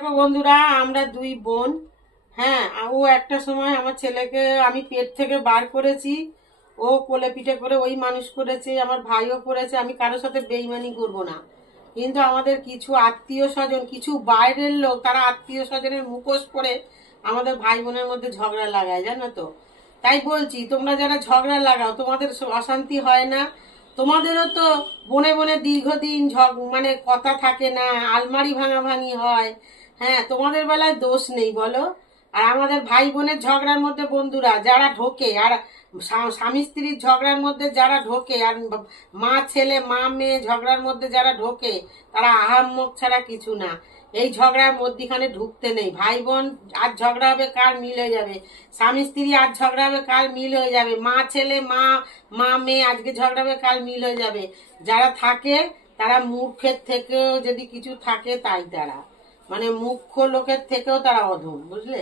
দেখো বন্ধুরা, আমরা দুই বোন। হ্যাঁ, ও একটা সময় আমার ছেলেকে আমি পেট থেকে বার করেছি, ও কোলে পিঠে করে ওই মানুষ করেছে, আমার ভাইও করেছে। আমি কারোর সাথে বেইমানি করব না, কিন্তু আমাদের কিছু আত্মীয় স্বজন, কিছু বাইরের লোক, তারা আত্মীয় স্বজনের মুখোশ করে আমাদের ভাই বোনের মধ্যে ঝগড়া লাগায়, জানো তো। তাই বলছি, তোমরা যারা ঝগড়া লাগাও, তোমাদের অশান্তি হয় না? তোমাদেরও তো বনে বনে দীর্ঘদিন মানে কথা থাকে না, আলমারি ভাঙাভাঙি হয়। হ্যাঁ, তোমাদের বেলায় দোষ নেই বলো? আর আমাদের ভাই বোনের ঝগড়ার মধ্যে বন্ধুরা যারা ঢোকে, আর স্বামী স্ত্রীর ঝগড়ার মধ্যে যারা ঢোকে, আর মা ছেলে মা মেয়ে ঝগড়ার মধ্যে যারা ঢোকে, তারা আহাম্মক ছাড়া কিছু না। এই ঝগড়ার মধ্যখানে ঢুকতে নেই। ভাই বোন আজ ঝগড়া হবে, কার মিল হয়ে যাবে। স্বামী স্ত্রী আজ ঝগড়া হবে, কাল মিল হয়ে যাবে। মা ছেলে মা মা মেয়ে আজকে ঝগড়া হবে, কাল মিল হয়ে যাবে। যারা থাকে তারা মূর্খের থেকেও যদি কিছু থাকে, তাই তারা মানে মুখ্য লোকের থেকেও তারা অধম, বুঝলে।